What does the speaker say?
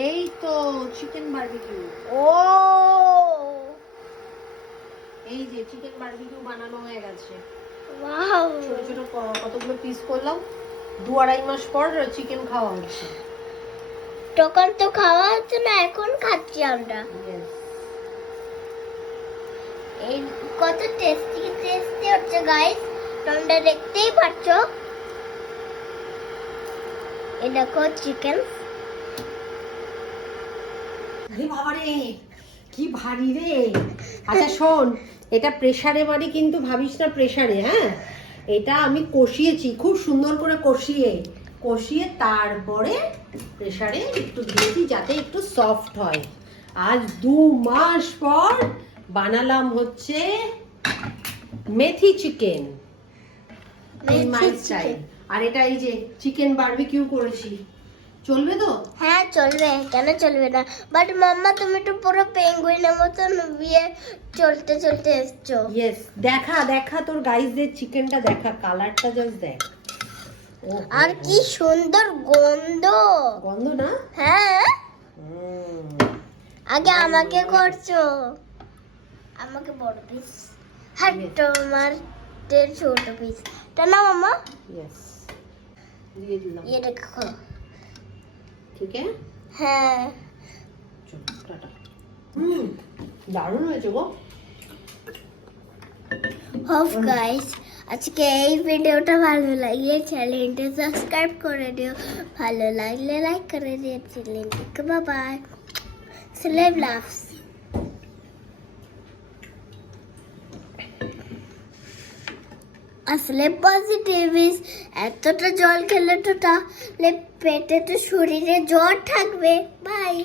এই তো chicken barbecue. ও এই যে চিকেন বারবিকিউ বানানো হয়ে গেছে। ওয়াও, ছোট ছোট কতগুলো পিস করলাম। 2-2.5 মাস পর চিকেন খাওয়া হচ্ছে। তখন তো খাওয়া হচ্ছে না, এখন খাচ্ছি আমরা। Yes. এই কত টেস্টি টেস্টি হচ্ছে গাইস, তোমরা দেখতেই পাচ্ছ। এই দেখো চিকেন। আরে বাবারে কি ভারী রে। আচ্ছা শোন, এটা প্রেসারে মারি কিন্তু ভাবিস না প্রেসারে, হ্যাঁ এটা আমি কষিয়েছি খুব সুন্দর করে, কষিয়ে তারপরে প্রেসারে একটু দিয়েছি যাতে একটু সফট হয়। আজ 2 মাস পর বানালাম হচ্ছে মেথি চিকেন, মাই স্টাইল। আর এটা এই যে চিকেন বারবিকিউ করেছি, চলবে তো? হ্যাঁ চলবে, কেন চলবে না। বাট মাম্মা তুমি তো পুরো পেঙ্গুইনের মতন বিয়ে চলতে চলতে এসছো। ইয়েস, দেখা তোর গাইসদের চিকেনটা দেখা, কালারটা জাস্ট দেখ। আর কি সুন্দর গন্ধ। গন্ধ না? হ্যাঁ, হুম। আগে আমাকে করছো, আমাকে বড় পিস, হ্যাঁ তোমার ছোট পিস, তা না মাম্মা। ইয়েস, দিয়ে দিলাম। ये देखो। ঠিক আছে, হ্যাঁ চলো টাটা। দারুণ হয়েছে গো। হোপ গাইস, আজকে এই ভিডিওটা ভালো লাগলে চ্যানেলটা সাবস্ক্রাইব করে দিও, ভালো লাগলে লাইক করে দিও চ্যানেলটাকে। Bye bye, slave loves. আসলে পজিটিভিস, এতটা জল খেলে তো তাহলে পেটে তো শরীরে জ্বর থাকবে। বাই।